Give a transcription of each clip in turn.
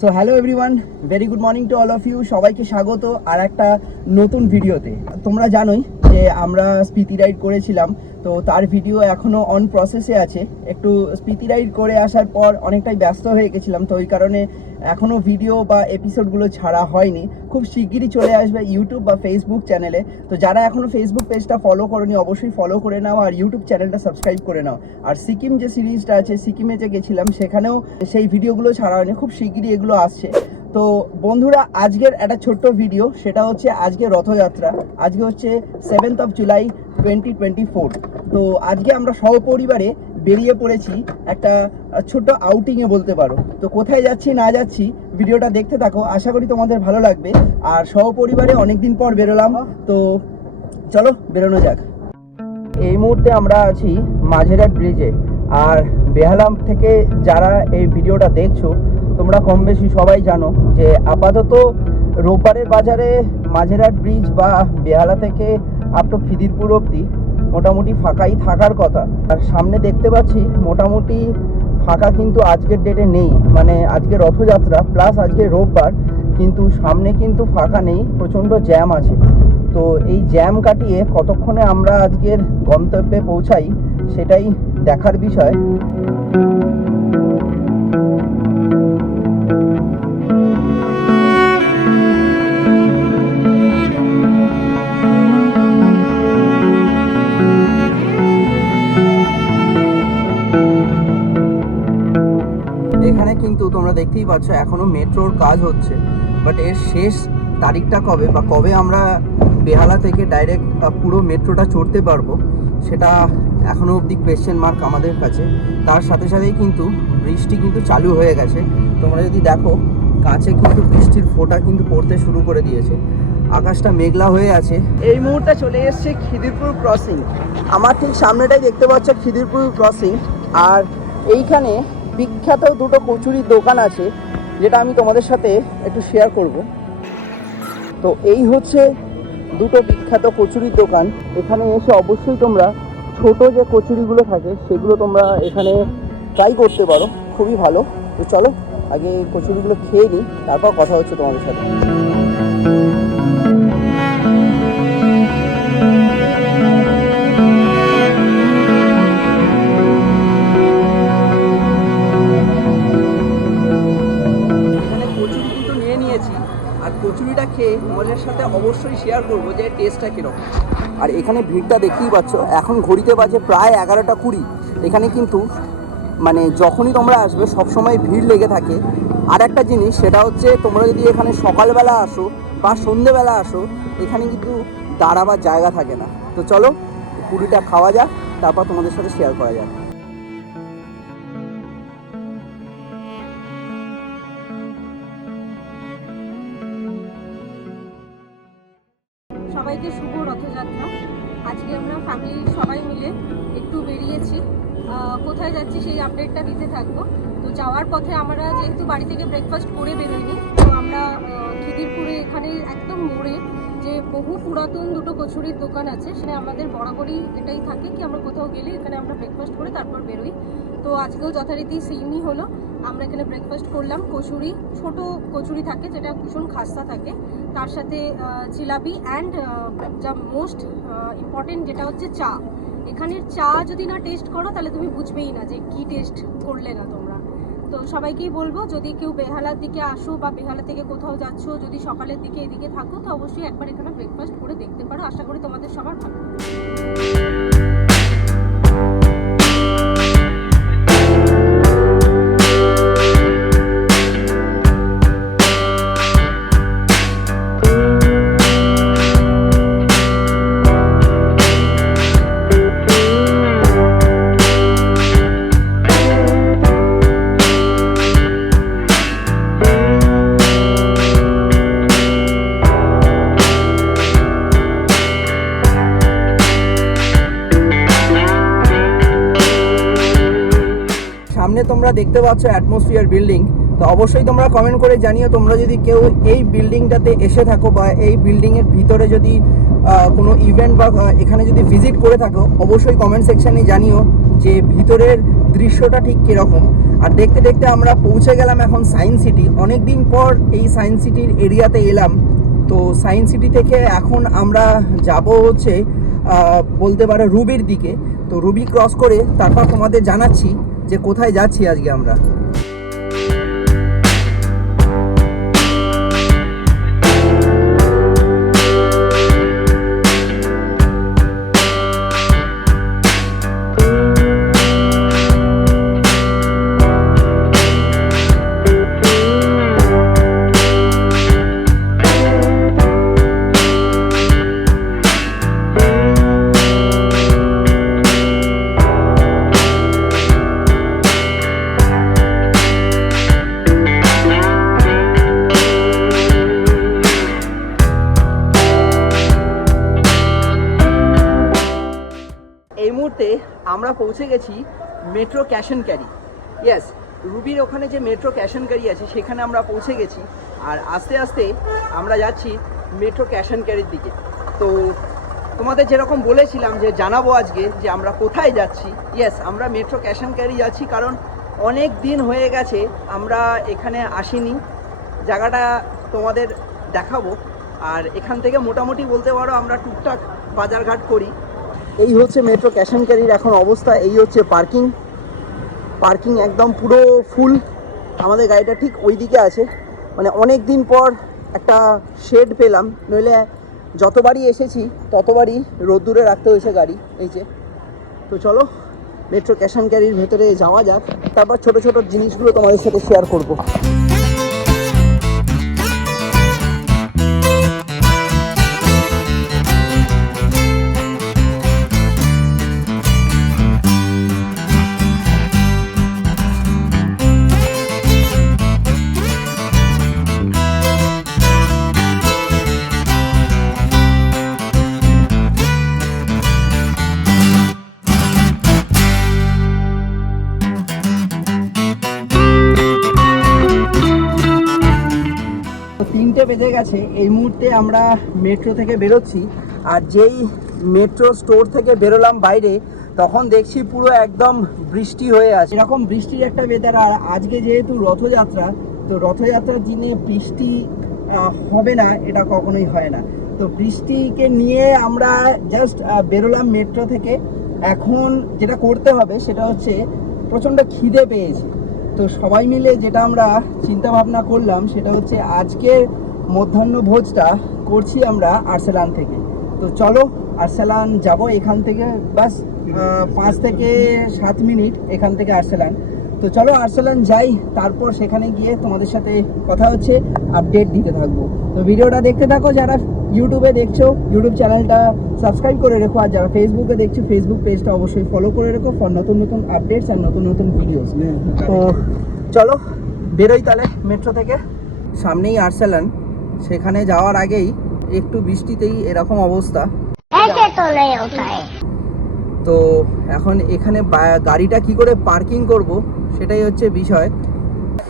So hello everyone very good morning to all of you সবাইকে স্বাগত আর একটা নতুন ভিডিওতে। তোমরা জানোই যে আমরা স্পিতি রাইড করেছিলাম। তো তার ভিডিও এখনও অন প্রসেসে আছে। একটু স্পিতি রাইড করে আসার পর অনেকটাই ব্যস্ত হয়ে গেছিলাম, তো ওই কারণে এখনও ভিডিও বা এপিসোডগুলো ছাড়া হয়নি। খুব শিগগিরই চলে আসবে ইউটিউব বা ফেসবুক চ্যানেলে তো যারা এখনও ফেসবুক পেজটা ফলো করনি, অবশ্যই ফলো করে নাও আর ইউটিউব চ্যানেলটা সাবস্ক্রাইব করে নাও। আর সিকিম যে সিরিজটা আছে, সিকিমে যে গেছিলাম, সেখানেও সেই ভিডিওগুলো ছাড়া হয়নি। খুব শিগগিরই এগুলো আসছে। তো বন্ধুরা, আজকের একটা ছোট্ট ভিডিও সেটা হচ্ছে আজকে রথযাত্রা। আজকে হচ্ছে seventh of July twenty twenty four তো আজকে আমরা সহপরিবারে বেরিয়ে পড়েছি একটা ছোট্ট আউটিংয়ে বলতে পারো। তো কোথায় যাচ্ছি, না যাচ্ছি ভিডিওটা দেখতে থাকো। আশা করি তোমাদের ভালো লাগবে। আর সহপরিবারে অনেকদিন পর বেরোলাম, তো চলো বেরোনো যাক। এই মুহূর্তে আমরা আছি মাঝেরা ব্রিজে আর বেহালাম থেকে যারা এই ভিডিওটা দেখছ, তোমরা কম বেশি সবাই জানো যে আপাতত রোববারের বাজারে মাঝেরহাট ব্রিজ বা বেহালা থেকে আপ টু খিদিরপুর অবধি মোটামুটি ফাঁকাই থাকার কথা। আর সামনে দেখতে পাচ্ছি মোটামুটি ফাঁকা কিন্তু আজকের ডেটে নেই মানে আজকে রথযাত্রা প্লাস আজকে রোববার, কিন্তু সামনে কিন্তু ফাঁকা নেই, প্রচণ্ড জ্যাম আছে। তো এই জ্যাম কাটিয়ে কতক্ষণে আমরা আজকের গন্তব্যে পৌঁছাই সেটাই দেখার বিষয়। এখানে কিন্তু তোমরা দেখতেই পাচ্ছ, এখনও মেট্রোর কাজ হচ্ছে। বাট এর শেষ তারিখটা কবে বা কবে আমরা বেহালা থেকে ডাইরেক্ট পুরো মেট্রোটা চড়তে পারব, সেটা এখনও অবধি কোয়েশ্চেন মার্ক আমাদের কাছে। তার সাথে সাথেই কিন্তু বৃষ্টি কিন্তু চালু হয়ে গেছে। তোমরা যদি দেখো, কাছে কিন্তু বৃষ্টির ফোঁটা কিন্তু পড়তে শুরু করে দিয়েছে। আকাশটা মেঘলা হয়ে আছে। এই মুহূর্তে চলে এসছে খিদিরপুর ক্রসিং আমার ঠিক সামনেটাই দেখতে পাচ্ছ খিদিরপুর ক্রসিং আর এইখানে বিখ্যাত দুটো কচুরির দোকান আছে, যেটা আমি তোমাদের সাথে একটু শেয়ার করব। তো এই হচ্ছে দুটো বিখ্যাত কচুরির দোকান। এখানে এসে অবশ্যই তোমরা ছোট যে কচুরিগুলো থাকে, সেগুলো তোমরা এখানে ট্রাই করতে পারো। খুবই ভালো। তো চলো, আগে কচুরিগুলো খেয়ে নিই, তারপর কথা হচ্ছে তোমাদের সাথে। আর কচুরিটা খেয়ে তোমাদের সাথে অবশ্যই শেয়ার করব যে টেস্টটা কীরকম। আর এখানে ভিড়টা দেখতেই পাচ্ছ। এখন ঘড়িতে বাজে প্রায় এগারোটা কুড়ি। এখানে কিন্তু মানে যখনই তোমরা আসবে, সবসময় ভিড় লেগে থাকে। আর একটা জিনিস, সেটা হচ্ছে তোমরা যদি এখানে সকালবেলা আসো বা সন্ধেবেলা আসো, এখানে কিন্তু দাঁড়াবার জায়গা থাকে না। তো চলো, পুরিটা খাওয়া যাক, তারপর তোমাদের সাথে শেয়ার করা যাক। মিলে একটু বেরিয়েছি। কোথায় যাচ্ছি সেই আপডেটটা দিতে থাকব। তো যাওয়ার পথে আমরা যেহেতু বাড়ি থেকে ব্রেকফাস্ট করে বেরোইনি, তো আমরা খিদিরপুরে এখানে একদম মোড়ে যে বহু পুরাতন দুটো কচুরির দোকান আছে, সেখানে আমাদের বরাবরই এটাই থাকে কি আমরা কোথাও গেলে এখানে আমরা ব্রেকফাস্ট করে তারপর বেরোই। তো আজকেও যথারীতি সেমই হলো। আমরা এখানে ব্রেকফাস্ট করলাম। কচুরি, ছোট কচুরি থাকে যেটা ভীষণ খাস্তা থাকে। তার সাথে জিলাপি অ্যান্ড যা মোস্ট ইম্পর্টেন্ট যেটা হচ্ছে চা। এখানের চা যদি না টেস্ট করো, তাহলে তুমি বুঝবেই না যে কি টেস্ট করলে না তোমরা। তো সবাইকেই বলব, যদি কেউ বেহালার দিকে আসো বা বেহালা থেকে কোথাও যাচ্ছ, যদি সকালের দিকে এদিকে থাকো, তো অবশ্যই একবার এখানে ব্রেকফাস্ট করে দেখতে পারো। আশা করি তোমাদের সবার ভালো তোমরা দেখতে পাচ্ছ অ্যাটমসফিয়ার বিল্ডিং তো অবশ্যই তোমরা কমেন্ট করে জানিও, তোমরা যদি কেউ এই বিল্ডিংটাতে এসে থাকো বা এই বিল্ডিংয়ের ভিতরে যদি কোনো ইভেন্ট বা এখানে যদি ভিজিট করে থাকো, অবশ্যই কমেন্ট সেকশানে জানিও যে ভিতরের দৃশ্যটা ঠিক কীরকম। আর দেখতে দেখতে আমরা পৌঁছে গেলাম এখন সায়েন্স সিটি অনেক দিন পর এই সায়েন্স সিটির এরিয়াতে এলাম। তো সায়েন্স সিটি থেকে এখন আমরা যাব হচ্ছে বলতে পারো রুবির দিকে। তো রুবি ক্রস করে তারপর তোমাদের জানাচ্ছি যে কোথায় যাচ্ছি আজকে আমরা? মুহূর্তে আমরা পৌঁছে গেছি মেট্রো ক্যাশ অ্যান্ড ক্যারি ইয়াস রুবির ওখানে যে মেট্রো ক্যাশ অ্যান্ড ক্যারি আছে, সেখানে আমরা পৌঁছে গেছি। আর আস্তে আস্তে আমরা যাচ্ছি মেট্রো ক্যাশ অ্যান্ড ক্যারির দিকে। তো তোমাদের যেরকম বলেছিলাম যে জানাব আজকে যে আমরা কোথায় যাচ্ছি। ইয়েস আমরা মেট্রো ক্যাশ অ্যান্ড ক্যারি যাচ্ছি কারণ অনেক দিন হয়ে গেছে আমরা এখানে আসিনি। জায়গাটা তোমাদের দেখাবো। আর এখান থেকে মোটামুটি বলতে পারো আমরা টুকটাক বাজারঘাট করি। এই হচ্ছে মেট্রো ক্যাশ অ্যান্ড ক্যারির এখন অবস্থা, এই হচ্ছে পার্কিং পার্কিং একদম পুরো ফুল আমাদের গাড়িটা ঠিক ওই দিকে আছে। মানে অনেক দিন পর একটা শেড পেলাম। নইলে যতবারই এসেছি, ততবারই রোদ্দুরে রাখতে হয়েছে গাড়ি, এই যে। তো চলো মেট্রো ক্যাশ অ্যান্ড ক্যারির ভেতরে যাওয়া যাক। তারপর ছোট ছোট জিনিসগুলো তোমাদের সাথে শেয়ার করব। তিনটে বেজে গেছে, এই মুহূর্তে আমরা মেট্রো থেকে বেরোচ্ছি। আর যেই মেট্রো স্টোর থেকে বেরোলাম বাইরে, তখন দেখছি পুরো একদম বৃষ্টি হয়ে আছে। এরকম বৃষ্টির একটা ওয়েদার আর আজকে যেহেতু রথযাত্রা, তো রথযাত্রার দিনে বৃষ্টি হবে না, এটা কখনোই হয় না। তো বৃষ্টিকে নিয়ে আমরা জাস্ট বেরোলাম মেট্রো থেকে। এখন যেটা করতে হবে, সেটা হচ্ছে প্রচণ্ড খিদে পেয়েছি। তো সবাই মিলে যেটা আমরা চিন্তা ভাবনা করলাম, সেটা হচ্ছে আজকের মধ্যাহ্ন ভোজটা করছি আমরা আর্সেলান থেকে। তো চলো আর্সেলান যাব এখান থেকে বাস পাঁচ থেকে সাত মিনিট এখান থেকে আর্সেলান। তো চলো আর্সেলান যাই তারপর সেখানে গিয়ে তোমাদের সাথে কথা হচ্ছে আপডেট দিতে থাকব। তো ভিডিওটা দেখতে থাকো যারা ইউটিউবে দেখছ ইউটিউব চ্যানেলটা সাবস্ক্রাইব করে রেখো আর যারা ফেসবুকে দেখছ ফেসবুক পেজটা অবশ্যই ফলো করে রেখো ফর নতুন নতুন আপডেটস আর নতুন নতুন ভিডিওস তো চলো বেরোই তাহলে মেট্রো থেকে সামনেই আর্সেলান। সেখানে যাওয়ার আগেই একটু বৃষ্টিতেই এরকম অবস্থা। তো এখন এখানে গাড়িটা কি করে পার্কিং করব সেটাই হচ্ছে বিষয়।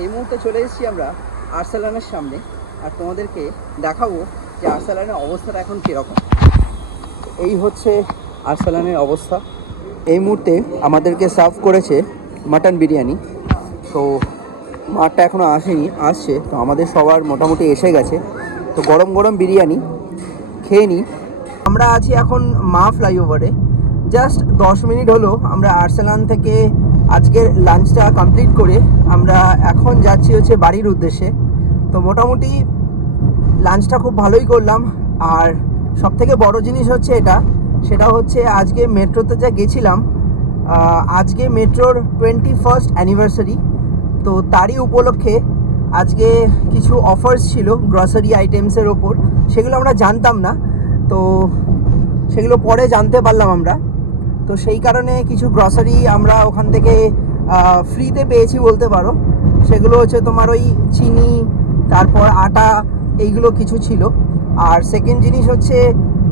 এই মুহূর্তে চলে এসেছি আমরা আর্সেলানের সামনে। আর তোমাদেরকে দেখাবো যে আর্সেলানের অবস্থাটা এখন কীরকম। এই হচ্ছে আর্সেলানের অবস্থা। এই মুহূর্তে আমাদেরকে সার্ভ করেছে মাটন বিরিয়ানি। তো মাঠটা এখনও আসেনি, আসছে। তো আমাদের সবার মোটামুটি এসে গেছে। তো গরম গরম বিরিয়ানি খেয়ে নিই আমরা আছি এখন মা ফ্লাইওভারে। জাস্ট দশ মিনিট হলো আমরা আর্সেলান থেকে আজকের লাঞ্চটা কমপ্লিট করে আমরা এখন যাচ্ছি হচ্ছে বাড়ির উদ্দেশ্যে। তো মোটামুটি লাঞ্চটা খুব ভালোই করলাম। আর সব থেকে বড় জিনিস হচ্ছে এটা, সেটা হচ্ছে আজকে মেট্রোতে যা গেছিলাম আজকে মেট্রোর টোয়েন্টি ফার্স্ট অ্যানিভার্সারি তো তারই উপলক্ষে আজকে কিছু অফার্স ছিল গ্রসারি আইটেমসের ওপর। সেগুলো আমরা জানতাম না। তো সেগুলো পরে জানতে পারলাম আমরা। তো সেই কারণে কিছু গ্রসারি আমরা ওখান থেকে ফ্রিতে পেয়েছি বলতে পারো। সেগুলো হচ্ছে তোমার ওই চিনি, তারপর আটা, এইগুলো কিছু ছিল। আর সেকেন্ড জিনিস হচ্ছে,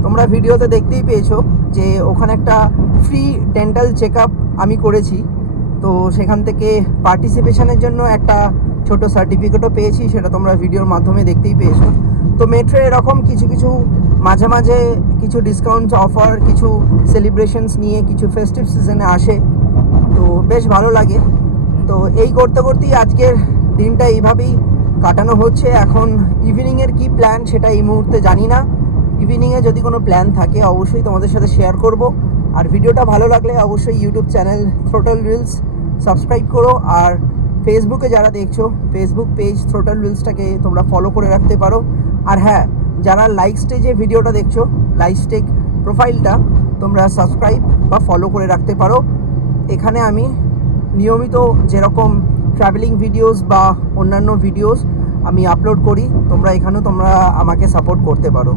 তোমরা ভিডিওতে দেখতেই পেয়েছ যে ওখানে একটা ফ্রি ডেন্টাল চেক আমি করেছি। তো সেখান থেকে পার্টিসিপেশনের জন্য একটা ছোট সার্টিফিকেটও পেয়েছি, সেটা তোমরা ভিডিওর মাধ্যমে দেখতেই পেয়েছ। তো মেট্রো এরকম কিছু কিছু মাঝে মাঝে কিছু ডিসকাউন্ট অফার কিছু সেলিব্রেশনস নিয়ে কিছু ফেস্টিভ সিজনে আসে। তো বেশ ভালো লাগে। তো এই করতে করতেই আজকের দিনটা এইভাবেই কাটানো হচ্ছে। এখন ইভিনিংয়ের কি প্ল্যান সেটা এই মুহূর্তে জানি না। ইভিনিংয়ে যদি কোনো প্ল্যান থাকে, অবশ্যই তোমাদের সাথে শেয়ার করব। আর ভিডিওটা ভালো লাগলে অবশ্যই YouTube channel Throttle Reels subscribe করো আর ফেসবুকে যারা দেখছ ফেসবুক পেজ থ্রোটাল রিলসটাকে তোমরা ফলো করে রাখতে পারো। আর হ্যাঁ যারা লাইক স্টেজে ভিডিওটা দেখছ লাইক স্টেক প্রোফাইলটা তোমরা সাবস্ক্রাইব বা ফলো করে রাখতে পারো। এখানে আমি নিয়মিত যেরকম ট্রাভেলিং ভিডিওস বা অন্যান্য ভিডিওস আমি আপলোড করি, তোমরা এখানেও তোমরা আমাকে সাপোর্ট করতে পারো।